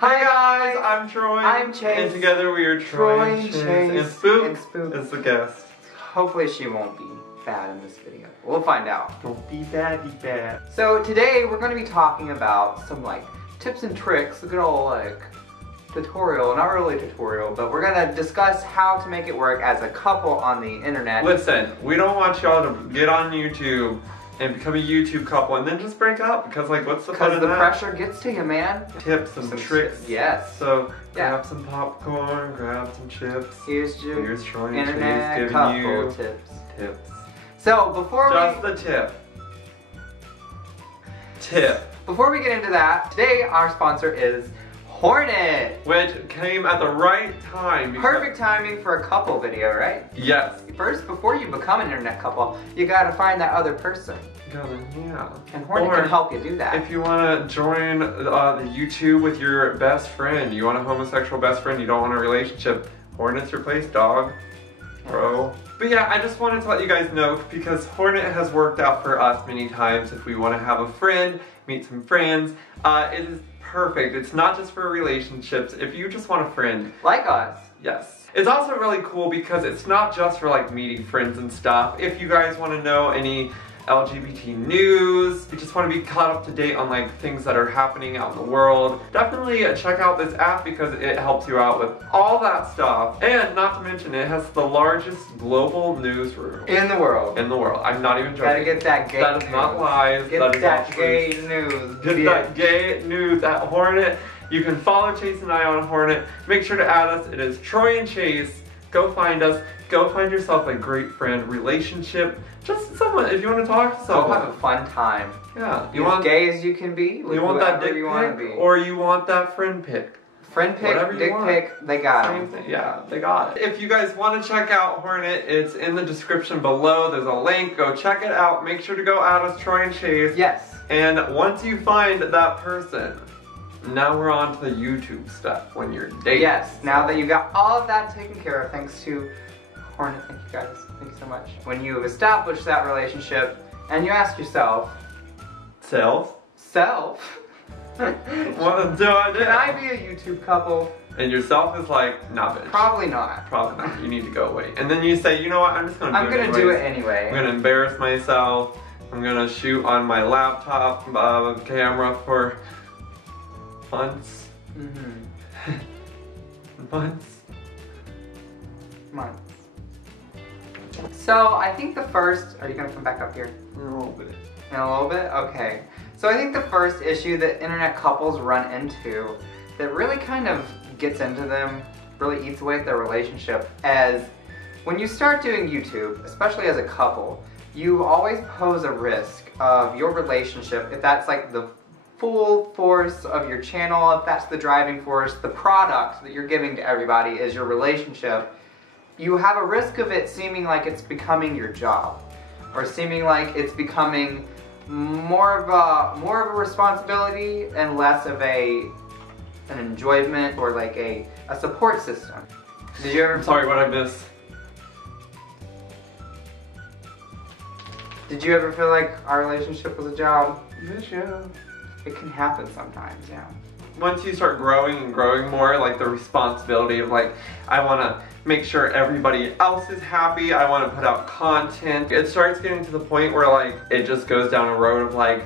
Hi guys, I'm Troy. I'm Chase. And together we are Troy and Chase. And Spook is the guest. Hopefully she won't be bad in this video. We'll find out. Don't be bad, be bad. So today we're going to be talking about some like tips and tricks, a good old like tutorial, not really tutorial, but we're going to discuss how to make it work as a couple on the internet. Listen, we don't want y'all to get on YouTube and become a YouTube couple and then just break up because like what's the fun of that? Because the pressure gets to you, man. Tips and tricks. Yes. So grab some popcorn, grab some chips. Here's your Troy and internet Chase giving couple you tips. Tips. So before Before we get into that, today our sponsor is Hornet, which came at the right time. Perfect timing for a couple video, right? Yes. First, before you become an internet couple, you gotta find that other person. Yeah. And Hornet can help you do that. If you want to join the YouTube with your best friend, you want a homosexual best friend, you don't want a relationship, Hornet's your place, dog, bro. But yeah, I just wanted to let you guys know because Hornet has worked out for us many times. If we want to have a friend, meet some friends, it is perfect. It's not just for relationships. If you just want a friend. Like us. Yes. It's also really cool because it's not just for like meeting friends and stuff. If you guys want to know any LGBT news, you just want to be caught up to date on like things that are happening out in the world, definitely check out this app because it helps you out with all that stuff. And not to mention, it has the largest global newsroom in the world. I'm not even joking. Gotta get that gay That news. is not lies. Get that gay news. Get that gay news at Hornet. You can follow Chase and I on Hornet. Make sure to add us. It is Troy and Chase. Go find us. Go find yourself a great friend, relationship, just someone, if you want to talk to someone. Go have a fun time. Yeah. You want as gay as you can be. You want that dick you pic, be. Or you want that friend pic. Friend pic, dick pic, they got Same thing. Yeah, they got it. If you guys want to check out Hornet, it's in the description below. There's a link. Go check it out. Make sure to go add us Troy and Chase. Yes. And once you find that person, now we're on to the YouTube stuff when you're dating. Yes, now that you got all of that taken care of, thanks to Hornet, thank you guys, thank you so much. When you've established that relationship, and you ask yourself, Self? What do I do? Can I be a YouTube couple? And yourself is like, nah bitch. Probably not. Probably not, you need to go away. And then you say, you know what, I'm just gonna do it anyway. I'm gonna embarrass myself. I'm gonna shoot on my laptop camera for months. Months. So I think the first, are you gonna come back up here? In a little bit. In a little bit? Okay. So I think the first issue that internet couples run into that really kind of gets into them, really eats away at their relationship, as when you start doing YouTube, especially as a couple, you always pose a risk of your relationship, if that's like the full force of your channel, if that's the driving force, the product that you're giving to everybody is your relationship, you have a risk of it seeming like it's becoming your job, or seeming like it's becoming more of a responsibility and less of an enjoyment or like a support system. Did you ever? Sorry, what I missed? Did you ever feel like our relationship was a job? Yes, yeah. It can happen sometimes, yeah. Once you start growing and growing more, like the responsibility of like, I want to make sure everybody else is happy, I want to put out content. It starts getting to the point where like, it just goes down a road of like,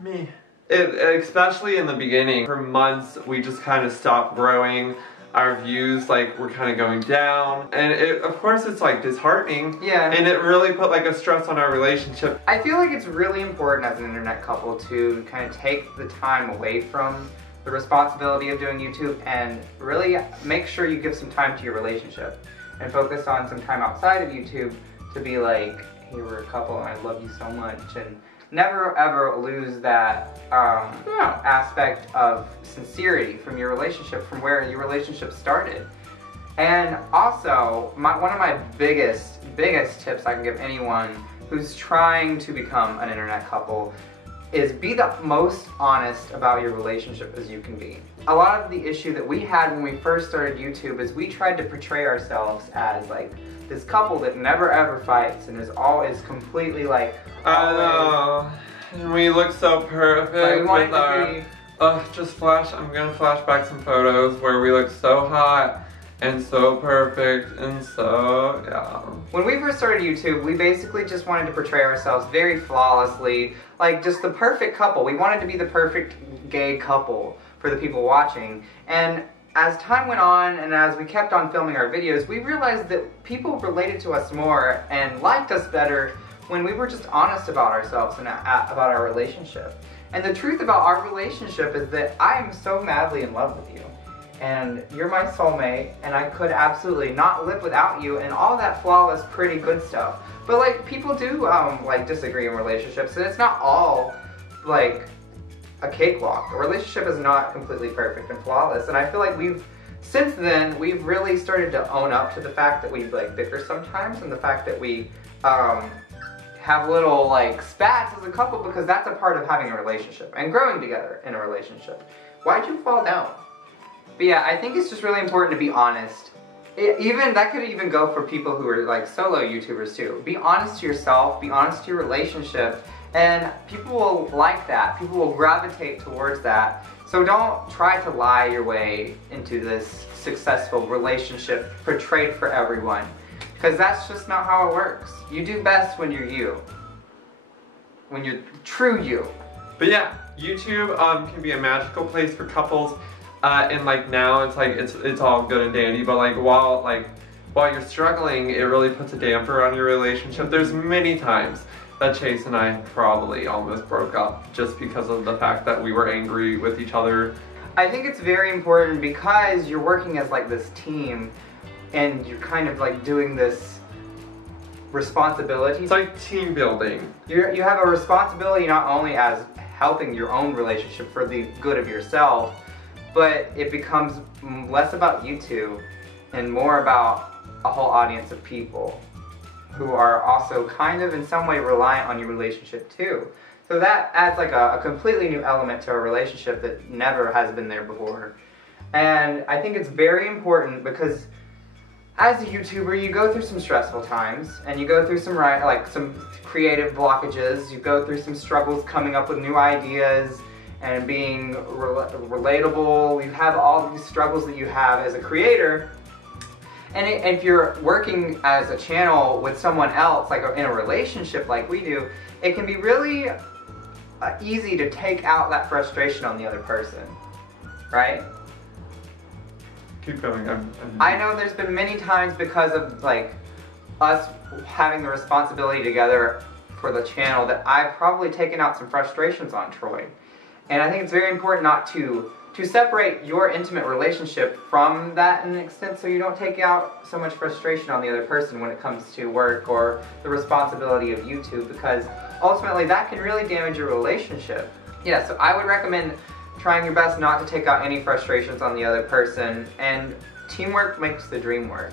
me. Especially in the beginning, for months, we just kind of stopped growing. Our views like were kind of going down, and of course it's like disheartening. Yeah. And it really put like a stress on our relationship. I feel like it's really important as an internet couple to kind of take the time away from the responsibility of doing YouTube and really make sure you give some time to your relationship and focus on some time outside of YouTube to be like, hey, we're a couple and I love you so much, and never ever lose that aspect of sincerity from your relationship, from where your relationship started. And also, one of my biggest tips I can give anyone who's trying to become an internet couple is be the most honest about your relationship as you can be. A lot of the issue that we had when we first started YouTube is we tried to portray ourselves as like this couple that never ever fights and is always completely like, I know. And we look so perfect with our I'm gonna flash back some photos where we look so hot and so perfect and so, yeah. When we first started YouTube, we basically just wanted to portray ourselves very flawlessly, like just the perfect couple. We wanted to be the perfect gay couple for the people watching. And as time went on and as we kept on filming our videos, we realized that people related to us more and liked us better when we were just honest about ourselves and about our relationship. And the truth about our relationship is that I am so madly in love with you. And you're my soulmate, and I could absolutely not live without you, and all that flawless, pretty good stuff. But like, people do like disagree in relationships, and it's not all like a cakewalk. A relationship is not completely perfect and flawless, and I feel like since then, we've really started to own up to the fact that we like bicker sometimes, and the fact that we have little like spats as a couple, because that's a part of having a relationship and growing together in a relationship. Why'd you fall down? But yeah, I think it's just really important to be honest. That could even go for people who are like solo YouTubers too. Be honest to yourself, be honest to your relationship, and people will like that. People will gravitate towards that. So don't try to lie your way into this successful relationship portrayed for everyone, because that's just not how it works. You do best when you're you. When you're true you. But yeah, YouTube can be a magical place for couples. And like now it's like it's all good and dandy, but like while you're struggling, it really puts a damper on your relationship. There's many times that Chase and I probably almost broke up just because of the fact that we were angry with each other. I think it's very important because you're working as like this team, and you're kind of like doing this responsibility. It's like team building. You have a responsibility not only as helping your own relationship for the good of yourself, but it becomes less about you two and more about a whole audience of people who are also kind of in some way reliant on your relationship too. So that adds like a completely new element to a relationship that never has been there before. And I think it's very important because as a YouTuber, you go through some stressful times, and you go through some creative blockages, you go through some struggles coming up with new ideas, and being relatable. You have all these struggles that you have as a creator. And if you're working as a channel with someone else, like in a relationship like we do, it can be really easy to take out that frustration on the other person, right? Keep going. I know there's been many times because of like us having the responsibility together for the channel that I've probably taken out some frustrations on Troy. And I think it's very important not to separate your intimate relationship from that in an extent, so you don't take out so much frustration on the other person when it comes to work or the responsibility of YouTube, because ultimately that can really damage your relationship. Yeah, so I would recommend trying your best not to take out any frustrations on the other person, and teamwork makes the dream work.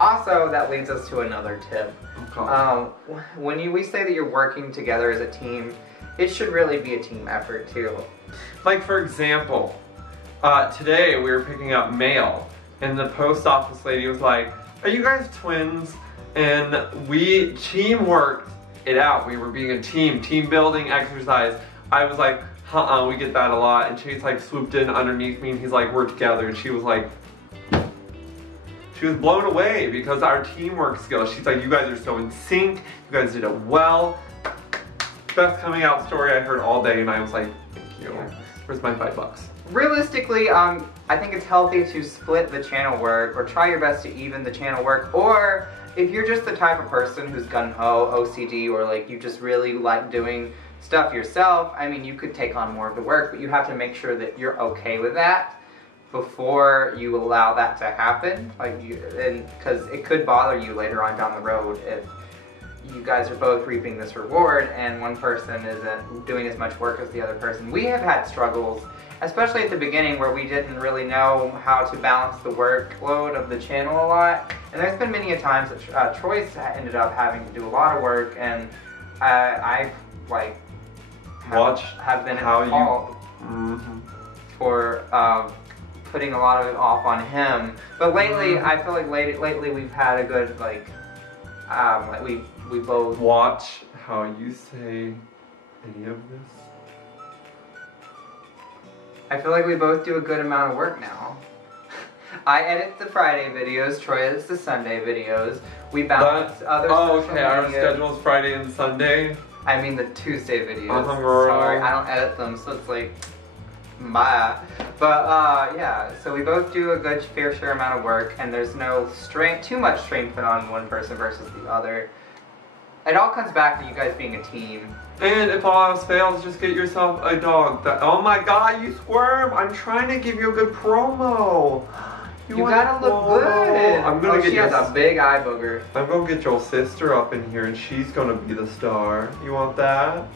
Also, that leads us to another tip. Okay. When we say that you're working together as a team, it should really be a team effort too. Like for example, today we were picking up mail, and the post office lady was like, "Are you guys twins?" And we teamworked it out. We were being a team building exercise. I was like, we get that a lot. And Chase like swooped in underneath me, and he's like, "We're together." And she was like, she was blown away because our teamwork skills. She's like, "You guys are so in sync. You guys did it well." Best coming out story I heard all day, and I was like, "Thank you. Where's my $5?" Realistically, I think it's healthy to split the channel work, or try your best to even the channel work. Or if you're just the type of person who's gung-ho, OCD, or like you just really like doing stuff yourself, I mean, you could take on more of the work, but you have to make sure that you're okay with that before you allow that to happen. Because it could bother you later on down the road if you guys are both reaping this reward and one person isn't doing as much work as the other person. We have had struggles, especially at the beginning, where we didn't really know how to balance the workload of the channel a lot. And there's been many a times that Troy's ended up having to do a lot of work, and I've like have been at fault for putting a lot of it off on him. But lately, I feel like lately we've had a good we both watch how you say any of this. I feel like we both do a good amount of work now. I edit the Friday videos, Troy edits the Sunday videos. We balance other social media. Our schedule is Friday and Sunday. I mean the Tuesday videos. Girl. Sorry, I don't edit them, so it's like, bye. But yeah, so we both do a good fair share amount of work, and there's no too much strain put on one person versus the other. It all comes back to you guys being a team. And if all else fails, just get yourself a dog. Oh my god, you squirm! I'm trying to give you a good promo. You gotta look good. I'm gonna get she has a big eye booger. I'm gonna get your sister up in here and she's gonna be the star. You want that?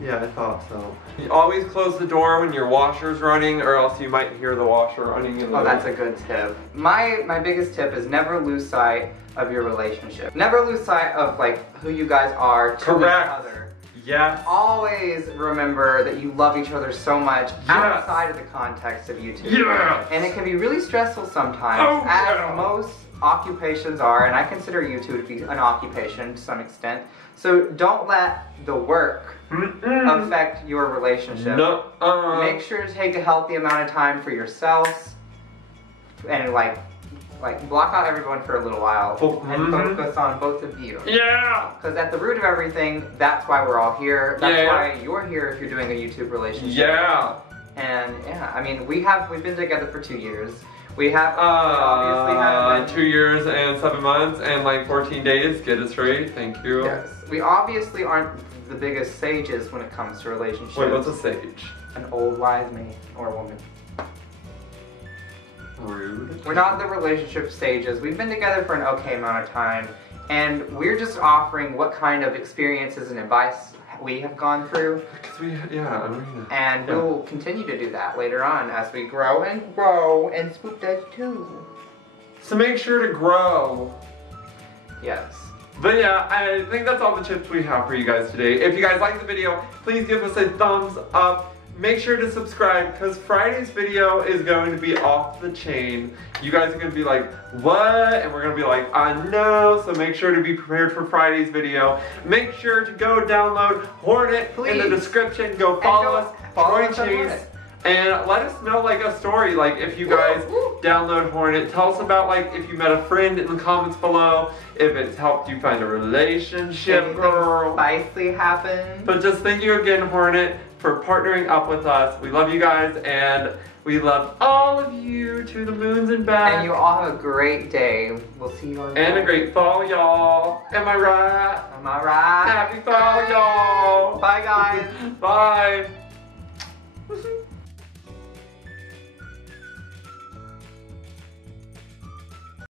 Yeah, I thought so. You always close the door when your washer's running, or else you might hear the washer running in the Oh, that's a good tip. My biggest tip is never lose sight of your relationship. Never lose sight of like who you guys are to each other. Yes. Always remember that you love each other so much outside of the context of YouTube. Yes. And it can be really stressful sometimes, as most occupations are, and I consider YouTube to be an occupation to some extent. So don't let the work affect your relationship. No. Make sure to take a healthy amount of time for yourselves, and like block out everyone for a little while and focus on both of you. Yeah! Because at the root of everything, that's why we're all here. That's why you're here if you're doing a YouTube relationship. Yeah! And yeah, I mean, we've been together for 2 years. We have obviously had 2 years and 7 months and like 14 days. Get it straight. Thank you. Yes. We obviously aren't the biggest sages when it comes to relationships. Wait, what's a sage? An old wise man or woman. Rude. We're not the relationship stages. We've been together for an okay amount of time, and we're just offering what kind of experiences and advice we have gone through. And we'll continue to do that later on as we grow, and Spook does too. So make sure to grow. Yes. But yeah, I think that's all the tips we have for you guys today. If you guys like the video, please give us a thumbs up. Make sure to subscribe, because Friday's video is going to be off the chain. You guys are going to be like, what? And we're going to be like, I know. So make sure to be prepared for Friday's video. Make sure to go download Hornet in the description. Go follow us, Troy and Chase. And let us know like a story, like if you guys download Hornet. Tell us about like if you met a friend in the comments below. If it's helped you find a relationship, girl. Spicy happened. But just thank you again, Hornet, for partnering up with us. We love you guys, and we love all of you to the moons and back. And you all have a great day. We'll see you on And a great fall, y'all. Am I right? Am I right? Happy fall, y'all. Bye, guys. Bye.